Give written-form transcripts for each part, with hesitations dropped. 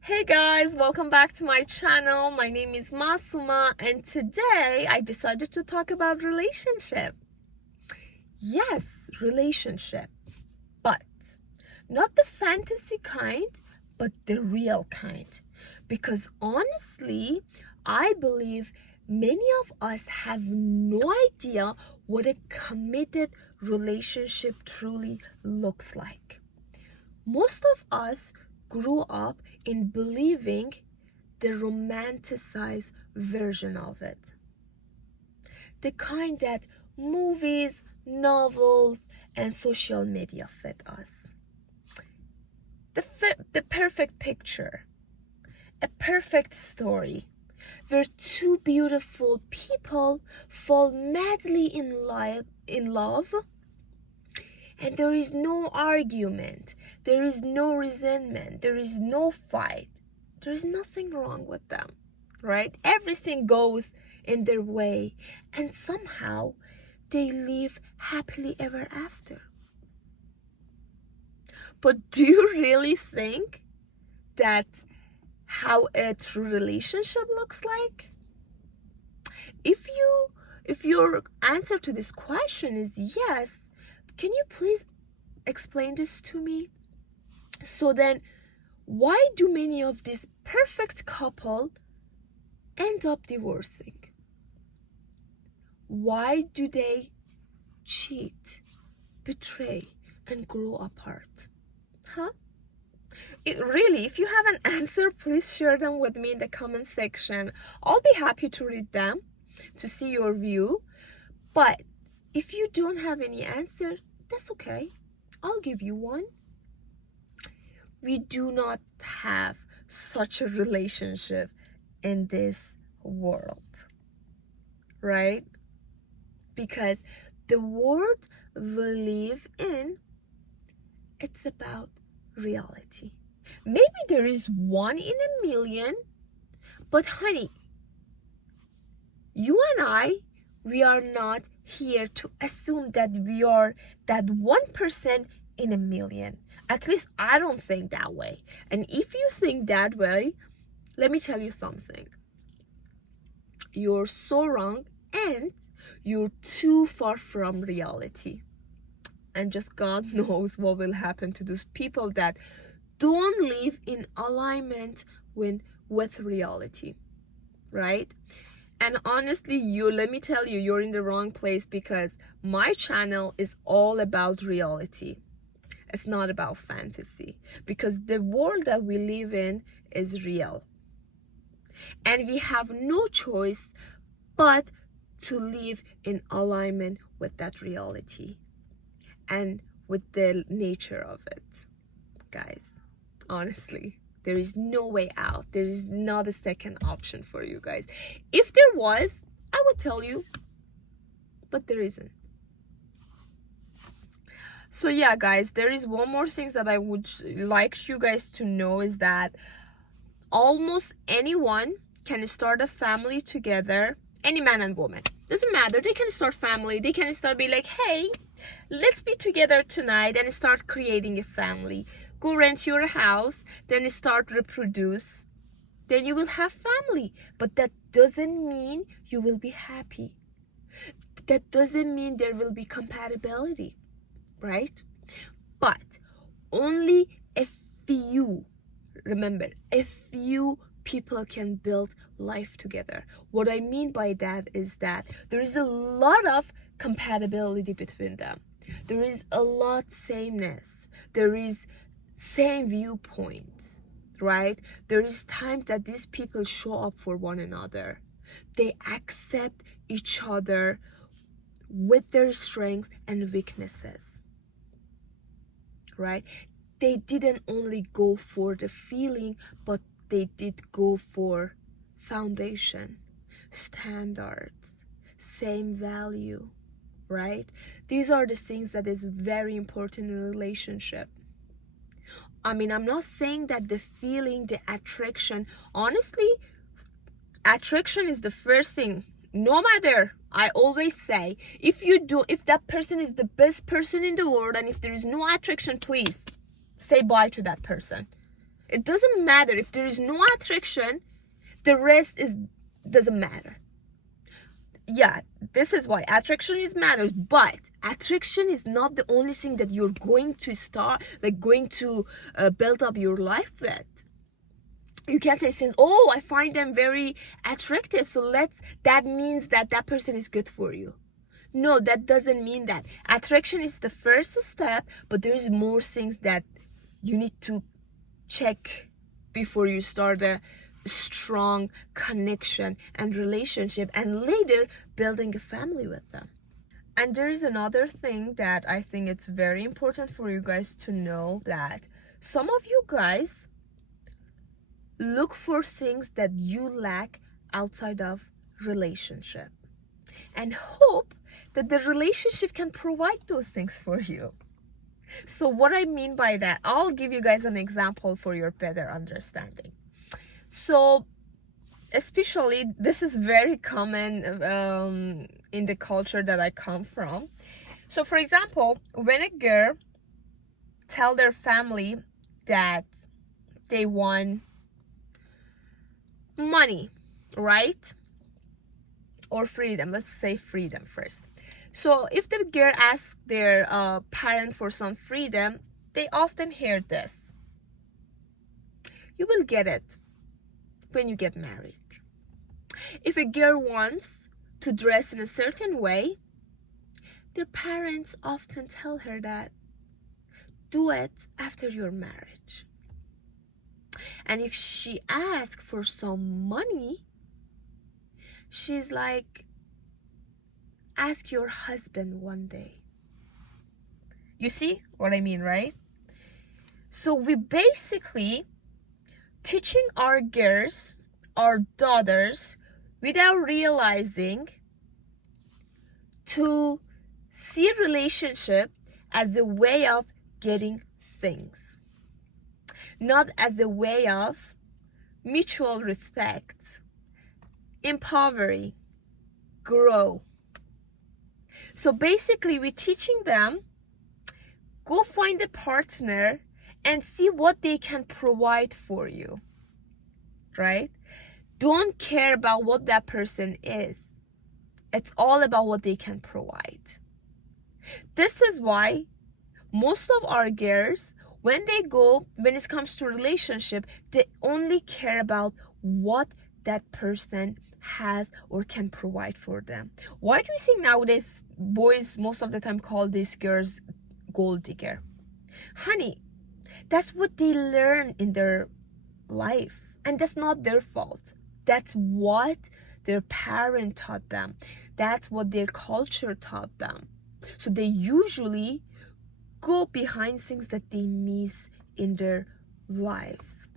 Hey guys, welcome back to my channel. My name is Masuma and today I decided to talk about relationship. Yes, relationship, but not the fantasy kind, but the real kind. Because honestly, I believe many of us have no idea what a committed relationship truly looks like. Most of us grew up in believing the romanticized version of it. The kind that movies, novels, and social media fit us. The perfect picture, a perfect story, where two beautiful people fall madly in love, and there is no argument, there is no resentment, there is no fight. There is nothing wrong with them, right? Everything goes in their way, and somehow they live happily ever after. But do you really think that's how a true relationship looks like? If your answer to this question is yes, can you please explain this to me? So then, why do many of these perfect couple end up divorcing? Why do they cheat, betray, and grow apart? Huh? Really, if you have an answer, please share them with me in the comment section. I'll be happy to read them, to see your view. But if you don't have any answer, that's okay. I'll give you one. We do not have such a relationship in this world, right? Because the world we live in, it's about reality. Maybe there is one in a million, but honey, you and I, we are not here to assume that we are that 1% in a million. At least I don't think that way. And if you think that way, let me tell you something. You're so wrong and you're too far from reality. And just God knows what will happen to those people that don't live in alignment with reality, right? And honestly, let me tell you, you're in the wrong place because my channel is all about reality. It's not about fantasy, because the world that we live in is real. And we have no choice but to live in alignment with that reality and with the nature of it. Guys, honestly, there is no way out. There is not a second option for you guys. If there was, I would tell you, but there isn't. So yeah, guys, there is one more thing that I would like you guys to know is that almost anyone can start a family together. Any man and woman, doesn't matter. They can start family. They can start be like, hey, let's be together tonight and start creating a family. Go rent your house, then start reproduce. Then you will have family. But that doesn't mean you will be happy. That doesn't mean there will be compatibility, right? But only a few, remember, a few people can build life together. What I mean by that is that there is a lot of compatibility between them. There is a lot sameness. There is same viewpoints, right? There is times that these people show up for one another. They accept each other with their strengths and weaknesses, right? They didn't only go for the feeling, but they did go for foundation, standards, same value, right? These are the things that is very important in a relationship. I mean, I'm not saying that the feeling, the attraction, honestly, attraction is the first thing. No matter, I always say, if that person is the best person in the world and if there is no attraction, please say bye to that person. It doesn't matter. If there is no attraction, the rest doesn't matter. Yeah, this is why attraction is matters, but attraction is not the only thing that you're going to start, like going to build up your life with. You can't say, since, oh, I find them very attractive, so that means that person is good for you. No, that doesn't mean that. Attraction is the first step, but there's more things that you need to check before you start a strong connection and relationship, and later building a family with them. And there's another thing that I think it's very important for you guys to know, that some of you guys look for things that you lack outside of relationship and hope that the relationship can provide those things for you. So what I mean by that, I'll give you guys an example for your better understanding. So especially, this is very common in the culture that I come from. So for example, when a girl tell their family that they want money, right? Or freedom, let's say freedom first. So if the girl asks their parent for some freedom, they often hear this: you will get it when you get married. If a girl wants to dress in a certain way, their parents often tell her that do it after your marriage. And if she asks for some money, she's like, ask your husband one day. You see what I mean, right? So we basically teaching our girls, our daughters, without realizing, to see relationship as a way of getting things, not as a way of mutual respect, empowering, grow. So basically, we're teaching them, go find a partner and see what they can provide for you, right? Don't care about what that person is. It's all about what they can provide. This is why most of our girls, when it comes to relationship, they only care about what that person has or can provide for them. Why do you think nowadays boys most of the time call these girls gold digger? Honey, that's what they learn in their life, and that's not their fault. That's what their parent taught them. That's what their culture taught them. So they usually go behind things that they miss in their lives.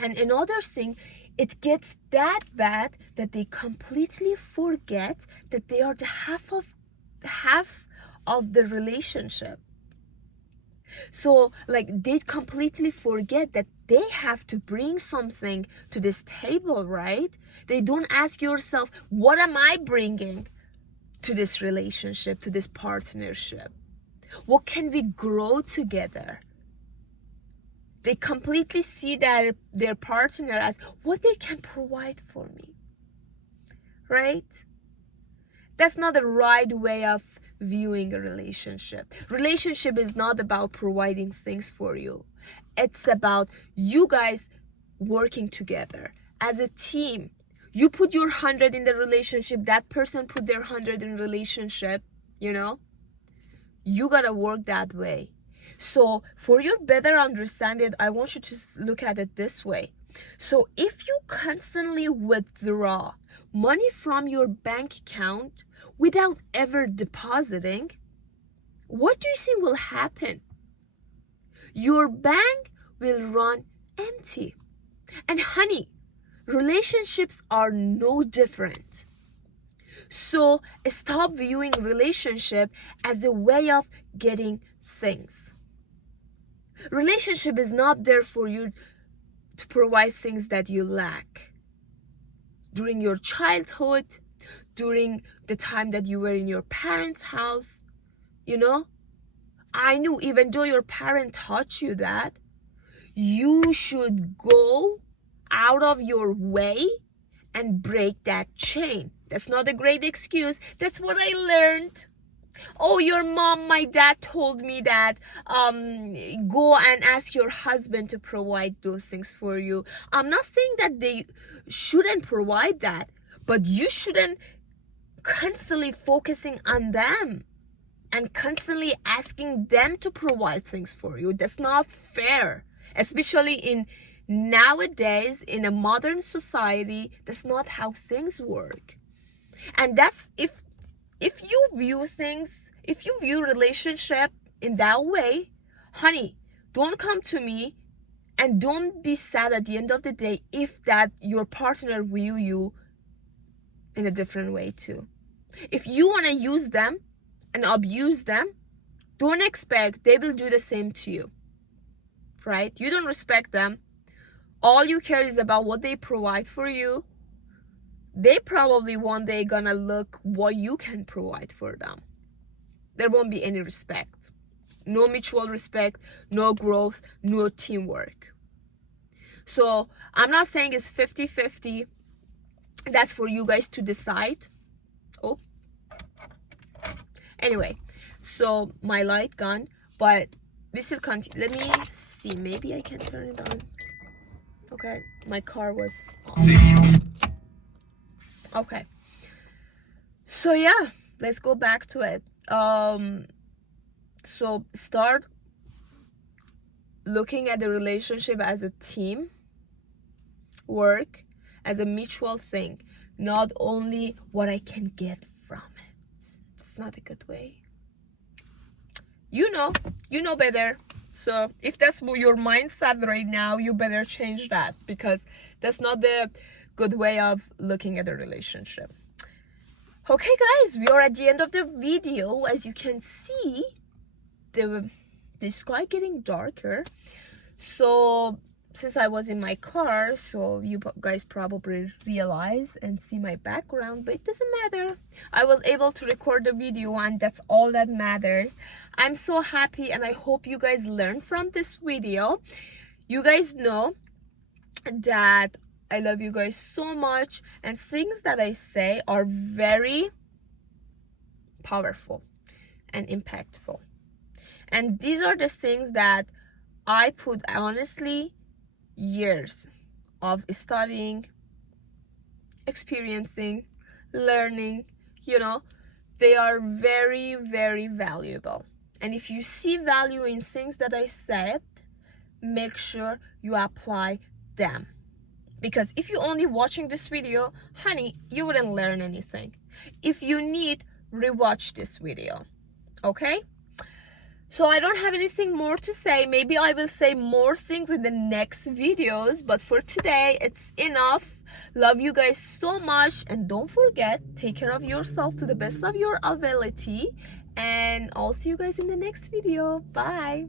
And another thing, it gets that bad that they completely forget that they are the half of the relationship. So like they completely forget that they have to bring something to this table, right? They don't ask yourself, what am I bringing to this relationship, to this partnership? What can we grow together? They completely see their partner as what they can provide for me, right? That's not the right way of viewing a relationship. Relationship is not about providing things for you. It's about you guys working together as a team. You put your 100 in the relationship, that person put their 100 in relationship, you gotta work that way. So for your better understanding, I want you to look at it this way. So if you constantly withdraw money from your bank account without ever depositing, what do you think will happen? Your bank will run empty. And honey, relationships are no different. So stop viewing relationship as a way of getting things. Relationship is not there for you to provide things that you lack. During your childhood, during the time that you were in your parents' house, I knew even though your parent taught you that, you should go out of your way and break that chain. That's not a great excuse. That's what I learned. Oh, your mom, my dad told me that go and ask your husband to provide those things for you. I'm not saying that they shouldn't provide that, but you shouldn't constantly focusing on them and constantly asking them to provide things for you. That's not fair, especially in nowadays in a modern society. That's not how things work. And that's if you view things, if you view relationship in that way, honey, don't come to me and don't be sad at the end of the day if that your partner view you in a different way too. If you want to use them and abuse them, don't expect they will do the same to you, right? You don't respect them. All you care is about what they provide for you. They probably one day gonna look what you can provide for them. There won't be any respect. No mutual respect, no growth, no teamwork. So I'm not saying it's 50-50. That's for you guys to decide. Oh. Anyway, so my light gone, but we still continue. Let me see. Maybe I can turn it on. Okay, my car was on. Okay, so yeah, let's go back to it. So start looking at the relationship as a team work, as a mutual thing, not only what I can get from it. That's not a good way. You know better. So if that's your mindset right now, you better change that, because that's not the good way of looking at a relationship. Okay guys, we are at the end of the video. As you can see, the sky getting darker. So since I was in my car, so you guys probably realize and see my background, but it doesn't matter. I was able to record the video, and that's all that matters. I'm so happy, and I hope you guys learned from this video. You guys know that I love you guys so much, and things that I say are very powerful and impactful. And these are the things that I put, honestly, years of studying, experiencing, learning. They are very, very valuable. And if you see value in things that I said, make sure you apply them. Because if you're only watching this video, honey, you wouldn't learn anything. If you need, rewatch this video. Okay? So I don't have anything more to say. Maybe I will say more things in the next videos, but for today, it's enough. Love you guys so much, and don't forget, take care of yourself to the best of your ability, and I'll see you guys in the next video. Bye.